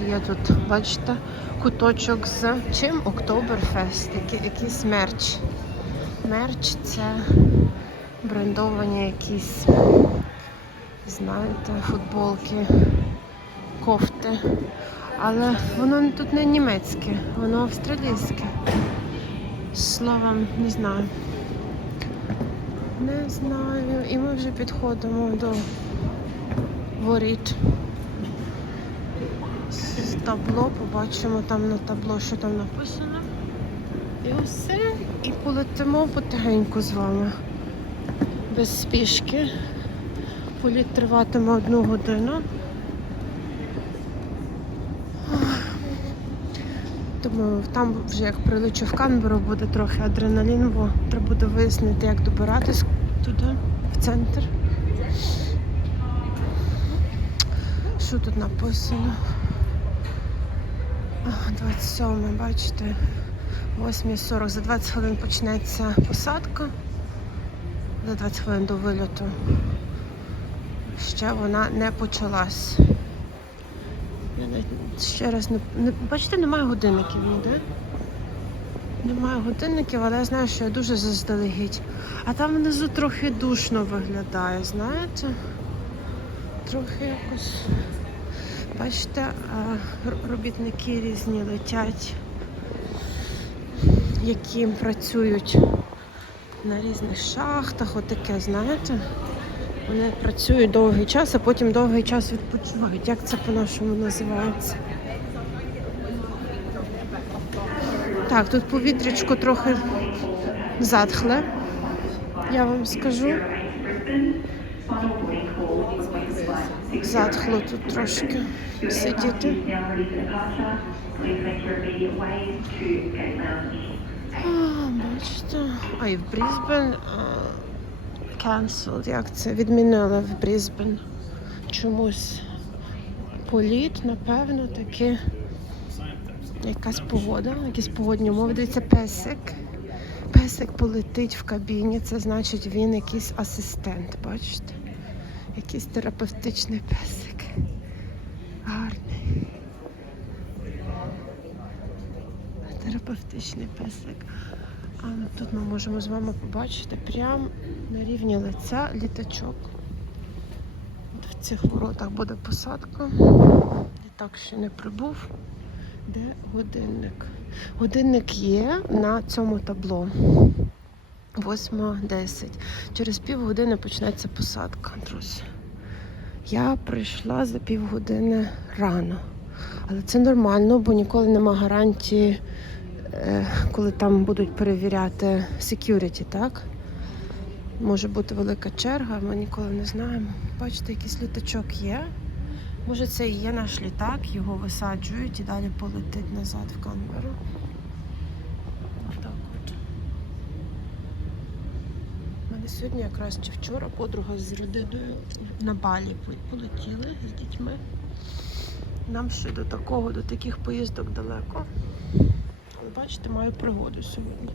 ще є тут, бачите, куточок з чим? Октоберфест, який, якийсь мерч. Мерч це брендовані якісь, знаєте, футболки, кофти. Але воно тут не німецьке, воно австралійське. Словом, не знаю. Не знаю. І ми вже підходимо до воріт. Табло, побачимо там на табло, що там написано. І все. І полетимо потихеньку з вами. Без спішки. Політ триватиме одну годину. Думаю, там вже як прилечу в Канберу, буде трохи адреналін, бо треба буде вияснити, як добиратись туди, в центр. Що тут написано? А, 27, бачите, 8.40. За 20 хвилин почнеться посадка. За 20 хвилин до вильоту. Ще вона не почалась. Ще раз не, не бачите, немає годинників ніде. Немає годинників, але я знаю, що я дуже заздалегідь. А там внизу трохи душно виглядає, знаєте? Трохи якось. Бачите, робітники різні летять, які працюють на різних шахтах, отаке, знаєте? Вони працюють довгий час, а потім довгий час відпочивають. Як це по-нашому називається? Так, тут повітрячко трохи затхле, я вам скажу. Затхло тут трошки сидіти. А, бачите. А і в Брізбен cancelled, як це? Відмінили в Брізбен. Чомусь політ, напевно, таки якась погода, якісь погодні умови. Дивіться, песик. Песик полетить в кабіні, це значить він якийсь асистент, бачите? Якийсь терапевтичний песик. Гарний. Терапевтичний песик. А тут ми можемо з вами побачити прямо на рівні лиця літачок. От в цих воротах буде посадка. Літак ще не прибув. Де годинник? Годинник є на цьому табло. 8.10. Через півгодини почнеться посадка, друзі. Я прийшла за півгодини рано. Але це нормально, бо ніколи нема гарантії, е, коли там будуть перевіряти security, так? Може бути велика черга, ми ніколи не знаємо. Бачите, якийсь літачок є. Може, це і є наш літак, його висаджують і далі полетить назад в Канберу. Отак от. Мене сьогодні якраз чи вчора подруга з родиною на Балі пол- полетіли з дітьми. Нам ще до такого, до таких поїздок далеко. Але бачите, маю пригоду сьогодні.